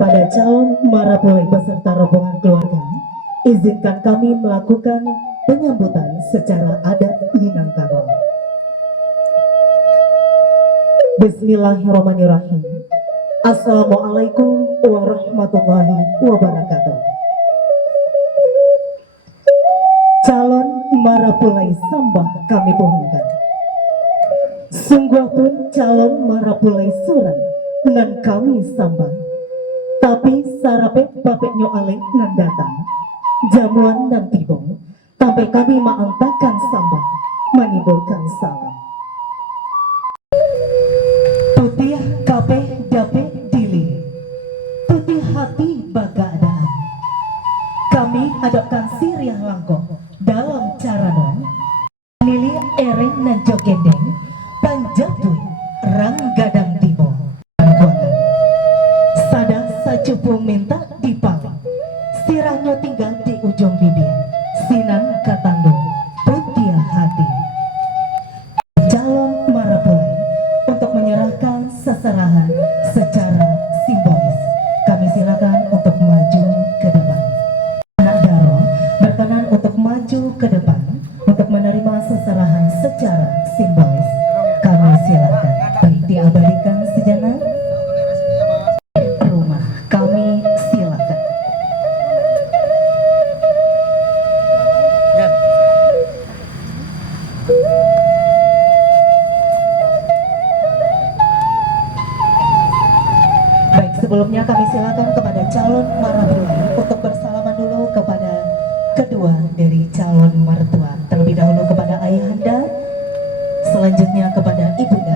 Kepada calon maraboleh beserta rombongan keluarga, izinkan kami melakukan penyambutan secara adat Minangkabau. Bismillahirrahmanirrahim. Assalamualaikum warahmatullahi wabarakatuh. Calon maraboleh sambah kami pohonkan. Sungguh pun calon maraboleh surat ngan kami sambah. Tapi sarape bapek nyoale ngan datang. Jamuan dan tibong. Sampai kami maangtakan sambah menimbulkan salam. Putih kape dape dili. Putih hati bagadaan. Kami hadapkan siriah langkok dalam cara non nili ereng nan jogendeng panjatui rang gadang tibo angkuangan sada sacupu minta dipali sirahnya tinggal di ujung bibir sinan katando putih hati. Calon maraboleh untuk menyerahkan seserahan secara simbolis kami silakan untuk maju ke depan. Berkenan untuk maju ke depan untuk menerima seserahan secara simbolis. Kami silakan. Baik, diabadikan sejenak. Rumah kami silakan. Baik, sebelumnya kami silakan kepada calon maraboleh untuk bersalaman dulu kepada kedua dari calon mertua, terlebih dahulu kepada ayahanda, selanjutnya kepada ibunda.